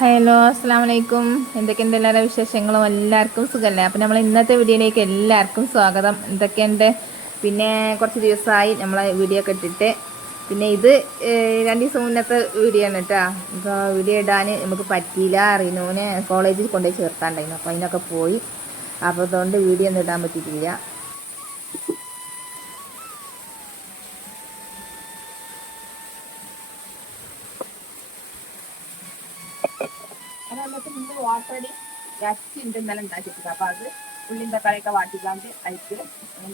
Hello അസ്സാം വലൈക്കും. എന്തൊക്കെയുണ്ട് എല്ലാവരുടെ വിശേഷങ്ങളും? എല്ലാവർക്കും സുഖമല്ലേ? അപ്പം നമ്മൾ ഇന്നത്തെ വീഡിയോയിലേക്ക് എല്ലാവർക്കും സ്വാഗതം. എന്തൊക്കെയുണ്ട്? പിന്നെ കുറച്ച് ദിവസമായി നമ്മളെ വീഡിയോ ഒക്കെ ഇട്ടിട്ട്. പിന്നെ ഇത് 2 ദിവസം മുന്നത്തെ വീഡിയോ ആണ് കേട്ടോ. ഇപ്പോൾ വീഡിയോ ഇടാൻ നമുക്ക് പറ്റിയില്ല. റിനുവിനെ കോളേജിൽ കൊണ്ടുപോയി ചേർക്കാണ്ടായിരുന്നു. അപ്പോൾ അതിനൊക്കെ പോയി. അപ്പോൾ അതുകൊണ്ട് വീഡിയോ ഒന്നും ഇടാൻ പറ്റിയിട്ടില്ല. അത് എന്നിട്ട് മുന്നേ വാട്ടടി ഇറച്ചി ഉണ്ട് ഇന്നലെ ഉണ്ടാക്കിയിട്ടുണ്ട്. അപ്പോൾ അത് ഉള്ളിയും തക്കാളിയൊക്കെ വാട്ടിക്കാണ്ട് അതിക്ക്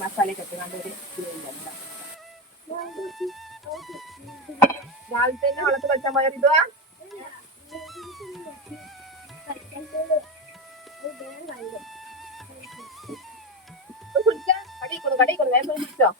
മസാലയൊക്കെ ഇട്ടുകൊണ്ട് ഒരു രാവിലെ തന്നെ വെള്ളത്തിൽ വെച്ചാൽ പോയാൽ ഇതുവാ കുടിച്ചാ കടയിക്കൊള്ളു വേഗം കുടിച്ചോ.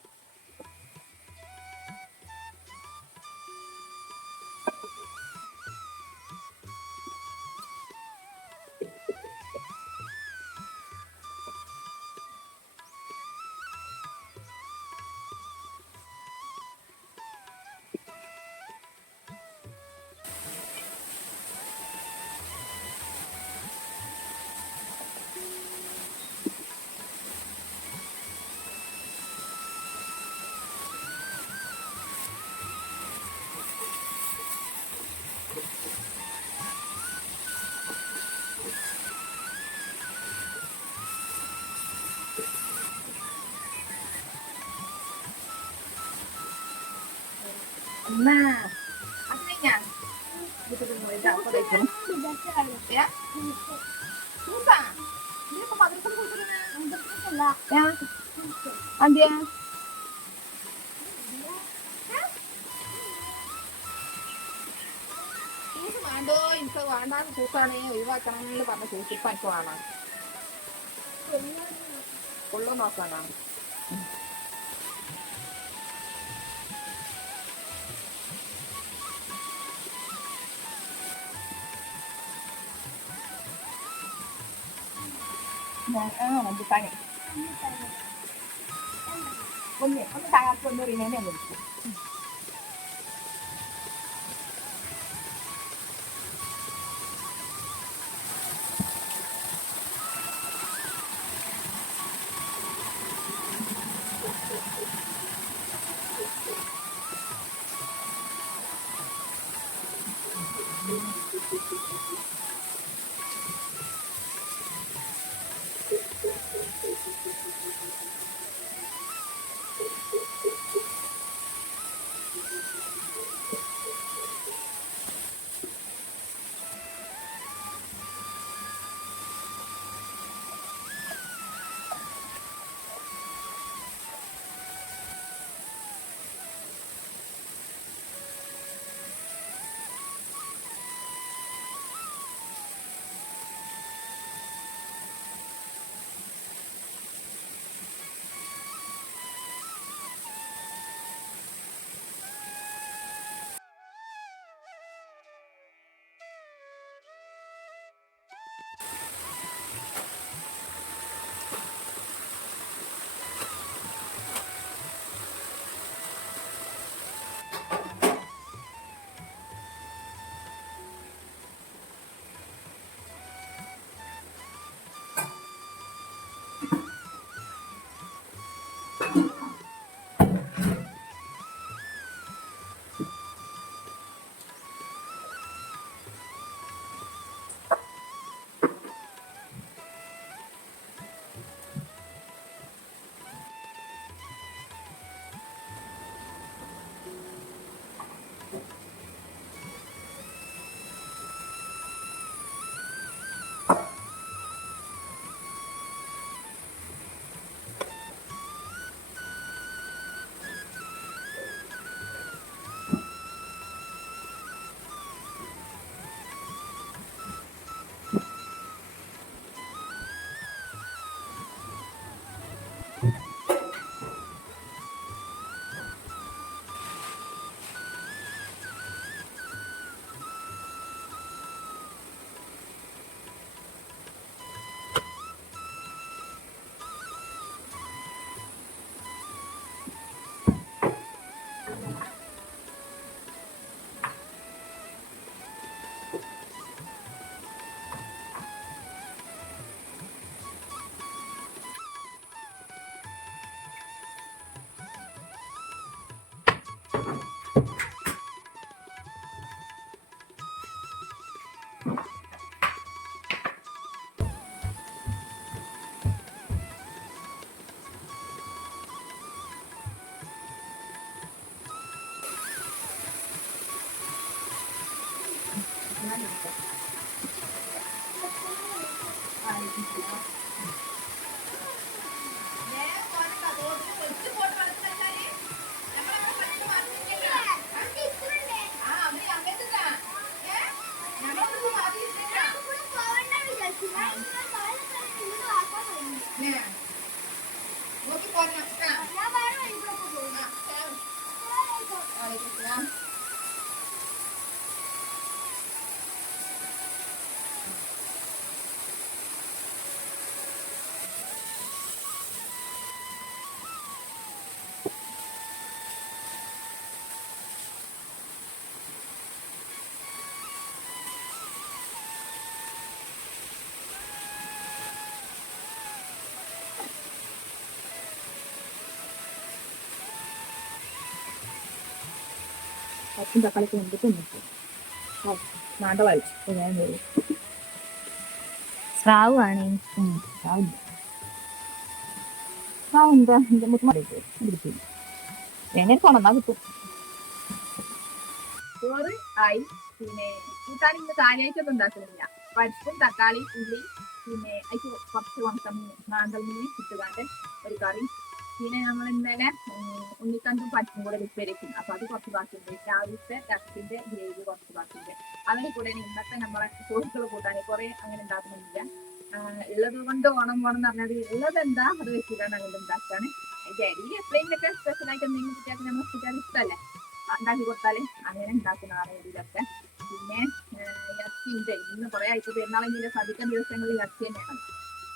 Nah, aslinya betul mulai tak apa itu ya susah dia tempat itu ya dia ini ada info ada susah nih iwa jangan lupa masuk cepat ke mana perlu masalah nanti tanya. Kamu tanya aku dari nenek belum? പത്തും തക്കാളിക്ക് വേണ്ടിയിട്ട് നിൽക്കും നാടവായി ഞാൻ സ്രാവാണ് എന്താ എന്റെ മുത്ത് മറിയിട്ട് കിട്ടും എങ്ങനെ കൊണന്നാ കിട്ടും ചോറ് ആയി പിന്നെ കൂട്ടാൻ ഇന്ന് കാര്യമായിട്ടൊന്നും ഉണ്ടാക്കുന്നില്ല പരിപ്പും തക്കാളി ഉള്ളി പിന്നെ അതിന് കുറച്ച് ഉണക്കമീൻ മാന്തൽ മീൻ ഇട്ടുകാണ്ട് ഒരു കറി പിന്നെ നമ്മൾ ഇന്നലെ ഉണ്ണിക്കണ്ടും പരിപ്പും കൂടെ ഉപ്പേരിക്കും അപ്പൊ അത് കുറച്ച് ബാക്കിയുണ്ട് രാവിലത്തെ ഇറച്ചിന്റെ ഗ്രേവി കുറച്ച് ബാക്കിയുണ്ട് അതിന് കൂടെ ഇന്നത്തെ നമ്മളെ കോഴികൾ കൂട്ടാൻ കുറെ അങ്ങനെ ഉണ്ടാക്കുന്നില്ല ഉള്ളത് കൊണ്ട് ഓണം പോണം എന്ന് പറഞ്ഞാൽ ഉള്ളത് എന്താ അത് വെച്ചിട്ടാണ് അങ്ങനെ ഉണ്ടാക്കാണ് ഡെയിലി എപ്പോഴെങ്കിലൊക്കെ സ്പെഷ്യലായിട്ട് എന്തെങ്കിലും കുട്ടികൾക്ക് നമ്മൾ കുട്ടികൾ ഇഷ്ടമല്ലേ ഉണ്ടാക്കി കൊടുത്താല് അങ്ങനെ ഉണ്ടാക്കുന്നതാണ് ഇതിലൊക്കെ പിന്നെ ഇറച്ചിയുണ്ട് ഇന്ന് കുറെ ആയിട്ട് പെരുന്നാളെങ്കിലും സദ്യക്കുന്ന ദിവസങ്ങളിൽ ഇറച്ചി തന്നെയാണ്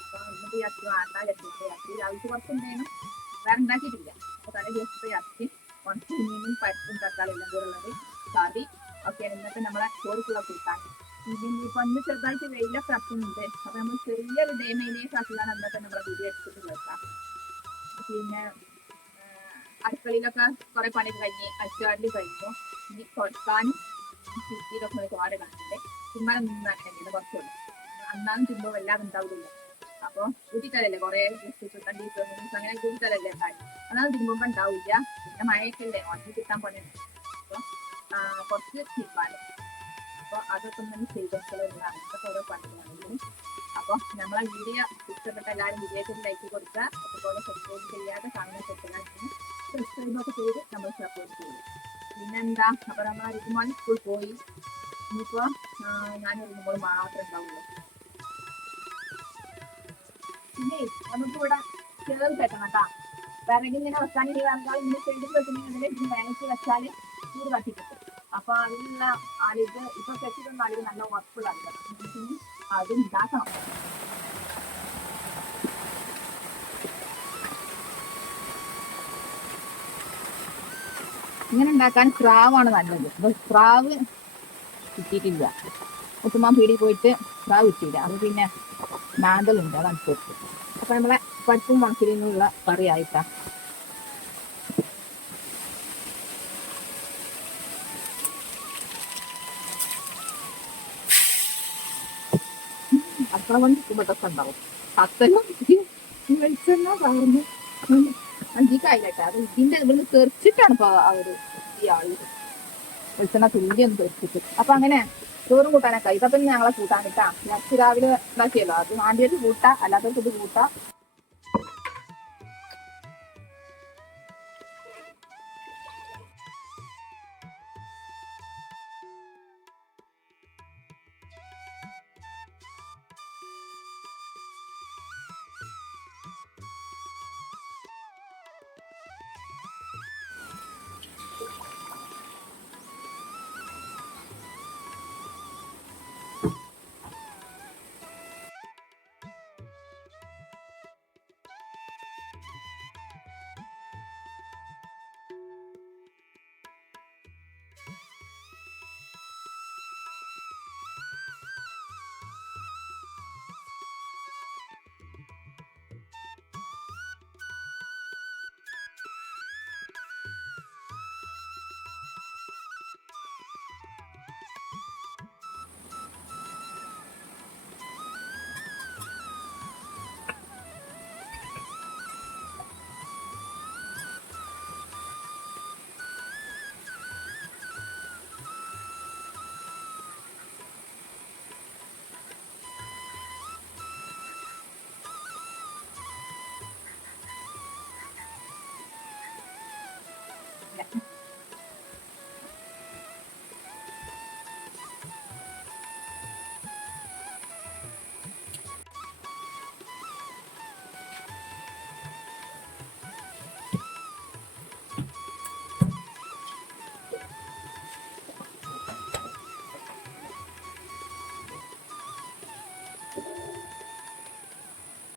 അപ്പൊ ഇന്നിട്ട് ഇറച്ചി വേണ്ട ഇറച്ചി രാവിലെ കുറച്ചുണ്ടായിരുന്നു വേറെ ഉണ്ടാക്കിയിട്ടില്ല അപ്പൊ തലേ ദിവസത്തെ ഇറച്ചി കുറച്ച് മീനും പരിപ്പും തക്കാളി എല്ലാം കൂടെ ഉള്ളത് കറി ഒക്കെയാണ് ഇന്നത്തെ നമ്മളെ ചോറിക്കുള്ള കൂട്ടാൻ പിന്നെ ഇപ്പൊ അന്ന് ചെറുതായിട്ട് വെയിലൊക്കെ ഇറക്കുന്നുണ്ട് അപ്പൊ നമ്മൾ ചെറിയൊരു ഡേമേജിലേക്ക് ആക്കിയാണ് അന്നത്തെ നമ്മളെ വീഡിയോ എടുത്തിട്ടുള്ളത് പിന്നെ അടുക്കളയിലൊക്കെ കുറെ പണിയൊക്കെ കഴിഞ്ഞ് അച്ചുവാടിൽ കഴിഞ്ഞു ഇനി കൊടുക്കാനും ചുറ്റിയിലൊക്കെ ഒരുപാട് കാണുന്നുണ്ട് ചുമ്മാ നിന്നാണ് കഴിഞ്ഞത് കുറച്ചുള്ളൂ അന്നാലും ചുമ്പോ എല്ലാം ഉണ്ടാവില്ല അപ്പൊ കൂട്ടിത്തരല്ലേ കുറെ ചുട്ടണ്ടി അങ്ങനെ കൂട്ടിത്തരല്ലേ ഉണ്ടായി അന്നാലും തിരുമ്പുമ്പോ ഉണ്ടാവില്ല പിന്നെ മഴയൊക്കെ അല്ലേ ഉണക്കി കിട്ടാൻ പണിയുണ്ട് അപ്പൊ കുറച്ച് തിരുമ്പാലും അപ്പൊ അതൊക്കെ ഒന്ന് ചെയ്തെടുക്കലാണ് അങ്ങനത്തെ ഓരോ പണികളാണ് അപ്പൊ നമ്മളെ വീഡിയോ ഇഷ്ടപ്പെട്ട എല്ലാവരും വീഡിയോക്ക് ലൈക്ക് കൊടുക്കുക അതുപോലെ സബ്സ്ക്രൈബ് ചെയ്യാതെ കാണുന്ന സെറ്റാണ് സബ്സ്ക്രൈബൊക്കെ ചെയ്ത് നമ്മൾ സപ്പോർട്ട് ചെയ്യും പിന്നെന്താ അപ്പൊ നമ്മൾ അരിക്കുമ്പോൾ സ്കൂൾ പോയി ഇനിയിപ്പോ ഞാൻ ഒരുങ്ങുമ്പോൾ മാത്രമേ ഉണ്ടാവുള്ളൂ പിന്നെ നമുക്കിവിടെ ചേർന്ന് വെക്കണം കേട്ടാ വിറകിങ്ങനെ വെക്കാൻ ഇനി വേറെ ഇങ്ങനെ ചെയ്തിട്ട് വെക്കുന്നുണ്ടെങ്കിൽ ഇനി വേനയ്ക്ക് വെച്ചാല് ചൂട് കത്തിക്കിട്ടും അപ്പൊ അതിനുള്ള ആളിത് ഇപ്പൊ കെട്ടിട്ടൊന്നും ആളിത് നല്ല ഉറപ്പുള്ളതാണ് അത് ഉണ്ടാക്കണം ഇങ്ങനെ ഉണ്ടാക്കാൻ സ്രാവാണ് നല്ലത് അപ്പൊ സ്രാവ് കിട്ടിയിട്ടില്ല ഉത്തുമാൻ പീടി പോയിട്ട് സ്രാവ് കിട്ടിയില്ല അത് പിന്നെ മാന്തലുണ്ട് അതാണ് കൊടുത്തു അപ്പൊ നമ്മളെ പരിപ്പും മണക്കിലുള്ള കറി ആയിട്ടാ അത്ര കൊണ്ട് കുമ്പട്ടൊക്കെ ഉണ്ടാവും അത്തലും വെളിച്ചെണ്ണ പകർന്ന് അഞ്ചിക്കായില്ലട്ടെ അത് ഇതിന്റെ ഇവിടുന്ന് തെറിച്ചിട്ടാണ് ഇപ്പൊ ആ ഒരു ഈ ആള് വെളിച്ചെണ്ണ തുള്ളി ഒന്ന് തെറിച്ചിട്ട് അപ്പൊ അങ്ങനെ ചോറും കൂട്ടാനൊക്കെ ഇതൊക്കെ ഞങ്ങളെ കൂട്ടാനിട്ടാ ഇറച്ചി രാവിലെ ഉണ്ടാക്കിയല്ലോ അത് ആദ്യമായിട്ട് കൂട്ടാ അല്ലാത്തവർക്ക് ഇത് കൂട്ടാ